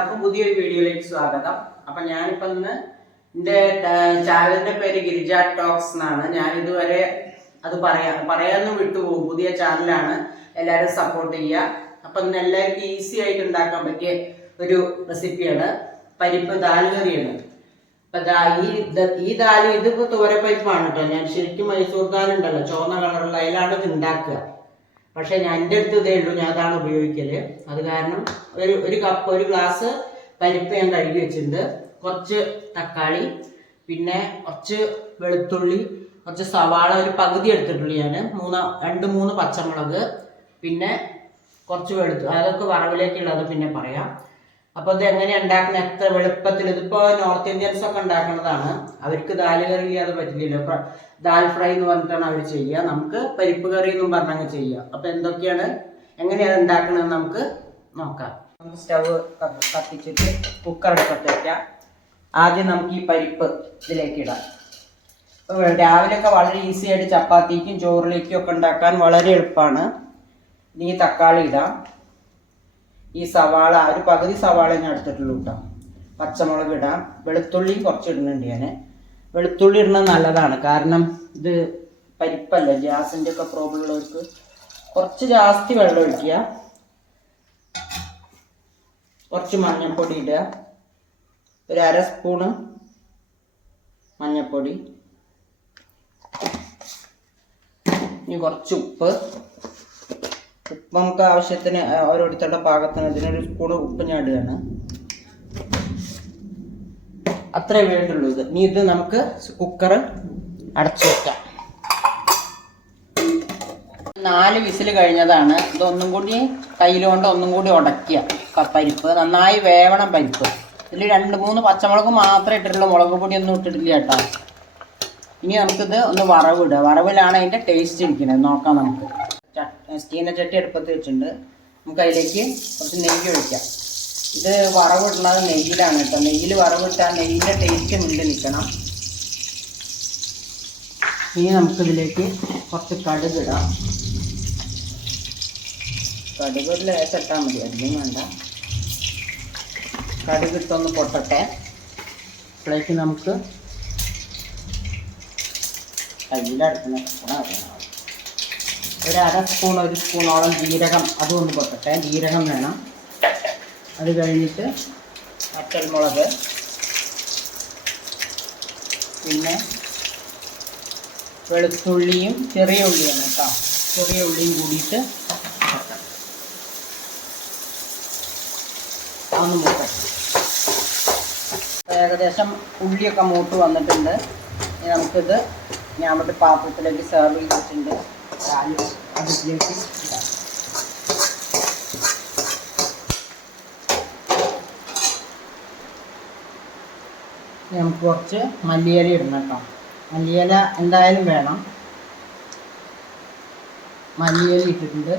എല്ലാവർക്കും പുതിയൊരു വീഡിയോയിലേക്ക് സ്വാഗതം. അപ്പൊ ഞാനിപ്പോ ഇന്ന് എന്റെ ചാനലിന്റെ പേര് ഗിരിജ ടോക്സ് എന്നാണ്. ഞാൻ ഇതുവരെ അത് പറയാനൊന്നും വിട്ടുപോകും. പുതിയ ചാനലാണ്, എല്ലാവരും സപ്പോർട്ട് ചെയ്യുക. അപ്പൊ ഇന്ന് എല്ലാവർക്കും ഈസി ആയിട്ട് ഉണ്ടാക്കാൻ പറ്റിയ ഒരു റെസിപ്പിയാണ് പരിപ്പ് ദാൽ കറിയാണ്. അപ്പൊ ഈ ദാൽ ഇതിപ്പോ തോരപ്പരിപ്പാണ് കേട്ടോ. ഞാൻ ശരിക്കും മൈസൂർ ദാൽ ഉണ്ടല്ലോ, ചുവന്ന കളറുള്ള, അതിലാണ് ഇത് ഉണ്ടാക്കുക. പക്ഷെ ഞാൻ എൻ്റെ അടുത്ത് ഇതേ ഉള്ളൂ, ഞാൻ അതാണ് ഉപയോഗിക്കല്. അത് കാരണം ഒരു ഗ്ലാസ് പരിപ്പ് ഞാൻ കഴുകി വെച്ചിട്ടുണ്ട്. കുറച്ച് തക്കാളി, പിന്നെ കുറച്ച് വെളുത്തുള്ളി, കുറച്ച് സവാള ഒരു പകുതി എടുത്തിട്ടുള്ളൂ ഞാൻ, 2-3 പച്ചമുളക്, പിന്നെ കുറച്ച് അതൊക്കെ വറവിലേക്കുള്ളത് പിന്നെ പറയാം. അപ്പോൾ ഇത് എങ്ങനെ ഉണ്ടാക്കുന്ന എത്ര എളുപ്പത്തിൽ, ഇതിപ്പോൾ നോർത്ത് ഇന്ത്യൻസ് ഒക്കെ ഉണ്ടാക്കുന്നതാണ്. അവർക്ക് ദാൽ കറി അത് പറ്റില്ലല്ലോ, ദാൽ ഫ്രൈ എന്ന് പറഞ്ഞിട്ടാണ് അവർ ചെയ്യുക. നമുക്ക് പരിപ്പ് കറി എന്നും പറഞ്ഞങ്ങ് ചെയ്യുക. അപ്പോൾ എങ്ങനെയാണ് ഉണ്ടാക്കണമെന്ന് നമുക്ക് നോക്കാം. നമുക്ക് സ്റ്റവ് കത്തിച്ചിട്ട് കുക്കർ എടുത്തിട്ട് വയ്ക്കാം. ആദ്യം നമുക്ക് ഈ പരിപ്പ് ഇതിലേക്ക് ഇടാം. അപ്പോൾ രാവിലെയൊക്കെ വളരെ ഈസി ആയിട്ട് ചപ്പാത്തിക്കും ചോറിലേക്കും ഒക്കെ ഉണ്ടാക്കാൻ വളരെ എളുപ്പമാണ്. ഇനി തക്കാളി ഇടാം. ഈ സവാള ഒരു പകുതി സവാള ഞാൻ എടുത്തിട്ടുള്ളൂ കേട്ടോ. പച്ചമുളക് ഇടാം. വെളുത്തുള്ളി കുറച്ച് ഇടുന്നുണ്ട് ഞാൻ. വെളുത്തുള്ളി ഇടുന്നത് നല്ലതാണ്, കാരണം ഇത് പരിപ്പല്ല, ഗ്യാസിൻ്റെ ഒക്കെ പ്രോബ്ലം ഉള്ളവർക്ക് കുറച്ച് ജാസ്തി വെള്ളം ഒഴിക്കുക. കുറച്ച് മഞ്ഞൾപ്പൊടി ഇടുക, ഒരു 1/2 സ്പൂണ് മഞ്ഞൾപ്പൊടി. ഇനി കുറച്ച് ഉപ്പ് നമുക്ക് ആവശ്യത്തിന്, ഓരോരുത്തരുടെ പാകത്തിന് ഇതിനൊരു സ്പൂൺ ഉപ്പ് ഞാൻ ഇടുകയാണ്. അത്രേ വേണ്ടുള്ളൂ ഇത്. ഇനി ഇത് നമുക്ക് കുക്കർ അടച്ചു വെക്കാം. 4 വിസിൽ കഴിഞ്ഞതാണ്. ഇതൊന്നും കൂടി കയ്യിലുകൊണ്ട് ഒന്നും കൂടി ഉടയ്ക്കുക. പരിപ്പ് നന്നായി വേവണം. പരിപ്പ് ഇതിൽ 2-3 പച്ചമുളക് മാത്രമേ ഇട്ടിട്ടുള്ളൂ, മുളക് പൊടി ഒന്നും ഇട്ടിട്ടില്ല കേട്ടോ. ഇനി നമുക്കിത് ഒന്ന് വറവിടുക. വറവിലാണ് അതിൻ്റെ ടേസ്റ്റ് ഇരിക്കുന്നത്. നോക്കാം നമുക്ക്. ചീനച്ചട്ടി അടുപ്പത്ത് വെച്ചിട്ടുണ്ട്. നമുക്ക് അതിലേക്ക് കുറച്ച് നെയ്യ് ഒഴിക്കാം. ഇത് വറവിടുന്നത് നെയ്യിലാണ് കേട്ടോ. നെയ്യിൽ വറവിട്ടാൽ നെയ്യിൻ്റെ ടേസ്റ്റ് മുന്നിൽ നിൽക്കണം. ഇനി നമുക്കിതിലേക്ക് കുറച്ച് കടുക് ഇടാം. കടുക് ഒരു ലേശം ഇട്ടാൽ മതി, അധികം വേണ്ട. കടുക് ഇട്ടൊന്ന് പൊട്ടട്ടെ. അപ്പോഴേക്ക് നമുക്ക് കയ്യിലെടുക്കണം. ഒരു 1 സ്പൂണോളം ജീരകം, അതും ഒന്ന് പൊട്ടട്ടെ. ജീരകം വേണം. അത് കഴിഞ്ഞിട്ട് വറ്റൽമുളക്, പിന്നെ വെളുത്തുള്ളിയും ചെറിയ ഉള്ളിയാണ് കേട്ടോ. ചെറിയ ഉള്ളിയും കൂടിയിട്ട് അതൊന്ന് മൂക്കട്ടെ. ഏകദേശം ഉള്ളിയൊക്കെ മൂട്ട് വന്നിട്ടുണ്ട്. ഇനി നമുക്കിത് ഞാൻ ഒരു പാത്രത്തിലേക്ക് സെർവ് ചെയ്തിട്ടുണ്ട്. അതിലേക്ക് ഇടാം. നമുക്ക് കുറച്ച് മല്ലിയില ഇടണം കേട്ടോ. മല്ലിയില എന്തായാലും വേണം. മല്ലിയില ഇട്ടിട്ടുണ്ട്.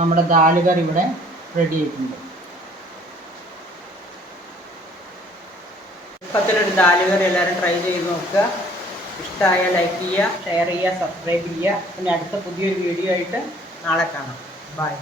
നമ്മുടെ ദാൽ കറി ഇവിടെ റെഡി ആയിട്ടുണ്ട്. എളുപ്പത്തിലൊരു ദാൽ കറി എല്ലാവരും ട്രൈ ചെയ്ത് നോക്കുക. ഇഷ്ടമായ ലൈക്ക് ചെയ്യുക, ഷെയർ ചെയ്യുക, സബ്സ്ക്രൈബ് ചെയ്യുക. പിന്നെ അടുത്ത പുതിയൊരു വീഡിയോ ആയിട്ട് നാളെ കാണാം. ബൈ.